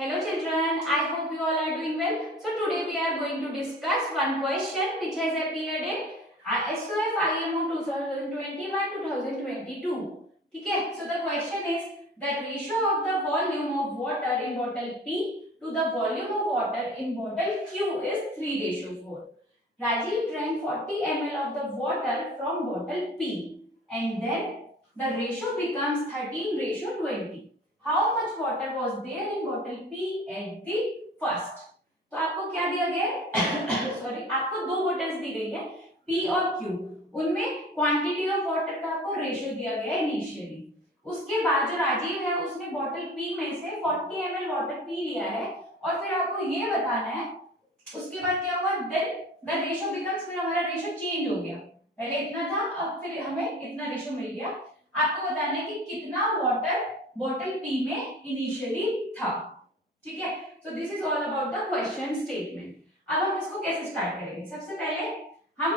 Hello children, I hope you all are doing well. So today we are going to discuss one question which has appeared in SOF IMO 2021-2022. ठीक है? So the question is the ratio of the volume of water in bottle P to the volume of water in bottle Q is 3:4. Rajiv drank 40 ml of the water from bottle P and then the ratio becomes 13:20. How much water was there in bottle P at the first? तो आपको क्या दिया गया है? Sorry, आपको दो bottles दी गई है P और Q. उनमें क्वांटिटी ऑफ वाटर का आपको रेशियो दिया गया है इनिशियली. उसके बाद जो राजीव है उसने बॉटल P में से 40 ml वाटर पी लिया है और फिर आपको ये बताना है उसके बाद क्या हुआ. देन द रेशियो बिकम्स, फिर हमारा रेशियो चेंज हो गया. पहले इतना था, अब फिर हमें इतना रेशियो मिल गया. आपको बताना है कि कितना वाटर बॉटल P में इनिशियली था. ठीक है? सो this is all about the question statement. अब हम इसको कैसे स्टार्ट करेंगे? सबसे पहले हम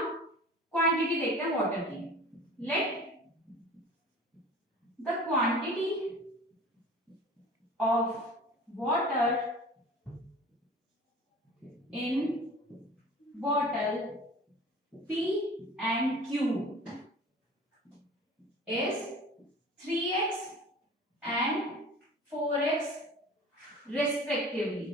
क्वांटिटी देखते हैं वाटर की. Let the quantity of water in bottle P and Q is 3x and 4x respectively.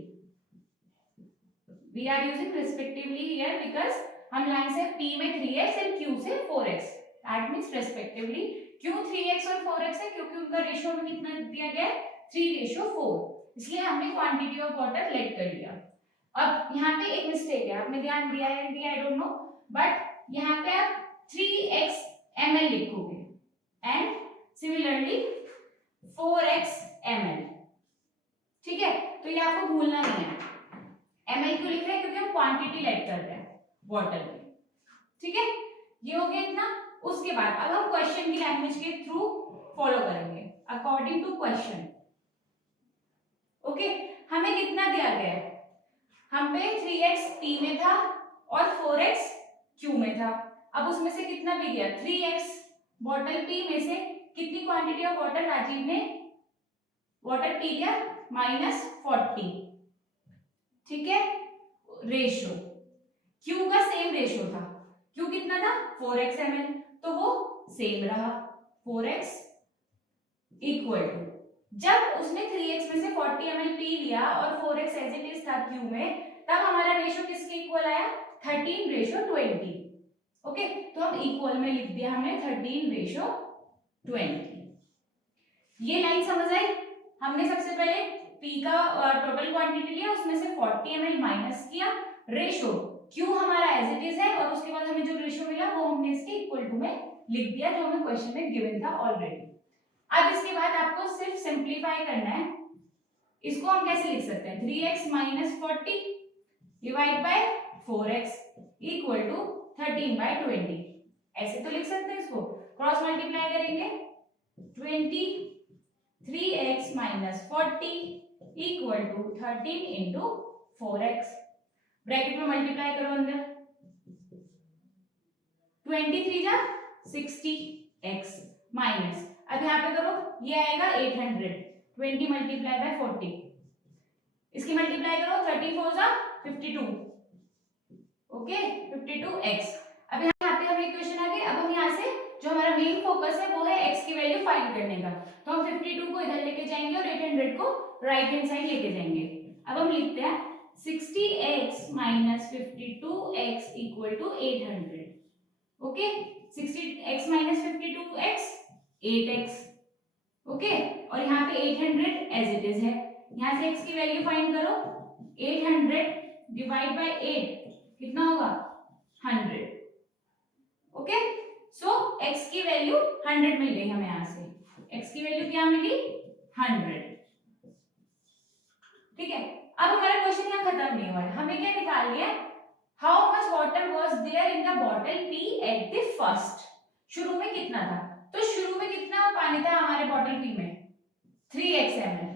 We are using respectively here because हम लाइन से P में 3x and Q से 4x. That means respectively. क्यों 3x और 4x है? क्योंकि उनका ratio में कितना दिया गया है? 3:4. इसलिए हमने क्वांटिटी ऑफ वाटर लेट कर लिया. अब यहाँ पे एक मिस्टेक है, आपने ध्यान दिया है दिया आई डोंट नो, बट यहाँ पे आप 3x ml लिखोगे एंड सिमिलरली 4x ml. ठीक है? तो ये आपको भूलना नहीं है. ml क्यों लिख रहे हैं? क्योंकि हम क्वांटिटी लेट कर रहे हैं वाटर की. ठीक है? ये हो गया इतना. उसके बाद अब हम क्वेश्चन की लैंग्वेज के थ्रू फॉलो करेंगे अकॉर्डिंग टू क्वेश्चन. ओके, हमें कितना दिया गया है? हम पे 3x P में था और 4x Q में था. अब उसमें से कितना भी गया? 3x बॉटल P में से कितनी क्वांटिटी ऑफ वाटर राजीव ने वाटर पी लिया? -40. ठीक है? रेशियो Q का सेम रेशियो था. Q कितना था? 4x ml. तो वो सेम रहा 4x इक्वल टू, जब उसने 3x में से 40 ml पी लिया और 4x एज इट इज था Q में, तब हमारा रेशियो किसके इक्वल आया? 13:20. ओके, तो हम इक्वल में लिख दिया हमने 13:20. ये लाइन समझ आई? हमने सबसे पहले P का टोटल क्वांटिटी लिया, उसमें से 40 ml माइनस किया, रेशियो Q हमारा एज इट इज है और उसके बाद हमें जो रेशियो मिला वो हमने इसके इक्वल टू में लिख दिया जो हमें क्वेश्चन में गिवन था ऑलरेडी. अब इसके बाद आपको सिर्फ सिंपलीफाई करना है. इसको हम कैसे लिख सकते हैं? 3x - 40 divide by 4x equal to 13/20. ऐसे तो लिख सकते हैं. इसको क्रॉस मल्टीप्लाई करेंगे. 3x - 40 equal to 13 into 4x. Bracket में मल्टीप्लाई करो अंदर. 23 जा 60x माइनस, अब यहाँ पे करो, ये आएगा 800. 20 मल्टीप्लाई बाय 40, इसकी मल्टीप्लाई करो. 34 जा 52. Okay, 52x. अब यहाँ पे हमें इक्वेशन आ गई. अब हम यहाँ से जो हमारा मेन फोकस है वो है x की वैल्यू फाइंड करने का. तो हम 52 को इधर लेके जाएंगे और 800 को राइट हैंड साइड लेके जाएंगे. अब हम लिखते हैं 60x - 52x equal to 800. Okay, 60x - 52x 8x. Okay, और यहाँ पे 800 एज इट इज है. यहाँ से x की वैल्यू फाइंड करो. 800 डिवाइड बाय 8 कितना होगा? 100. ओके, सो x की वैल्यू 100 मिल गई हमें. यहाँ से x की वैल्यू क्या मिली? 100. ठीक है? अब हमारा क्वेश्चन यहाँ खत्म नहीं हुआ है. हमें क्या निकालनी है? How much water was there in the bottle P at the first. शुरू में कितना था? तो शुरू में कितना पानी था हमारे बॉटल P में? 3x ml.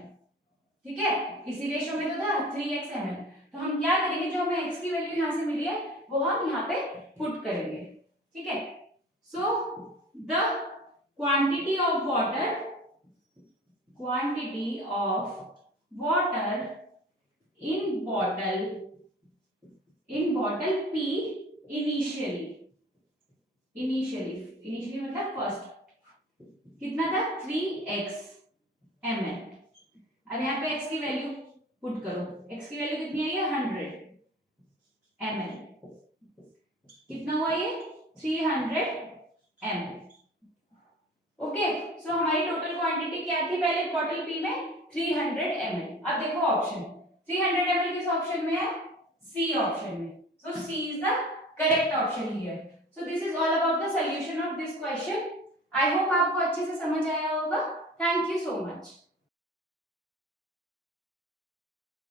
ठीक है, इसी रेशियो में तो था 3x ml. तो हम क्या करेंगे, जो हमें x की वैल्यू यहाँ से मिली है वो हम यहाँ पे पुट करेंगे. ठीक है? So the quantity of water in bottle P initially मतलब फर्स्ट कितना था 3x ml। अब यहाँ पे x की वैल्यू पुट करो, x की वैल्यू कितनी आई है 100 ml, कितना हुआ ये 300 ml। ओके, सो हमारी टोटल क्वांटिटी क्या थी पहले बॉटल पी में 300 ml। अब देखो ऑप्शन 300 ml किस ऑप्शन में है, सी ऑप्शन में, so C is the correct option here. So this is all about the solution of this question. I hope आपको अच्छे से समझ आया होगा। Thank you so much.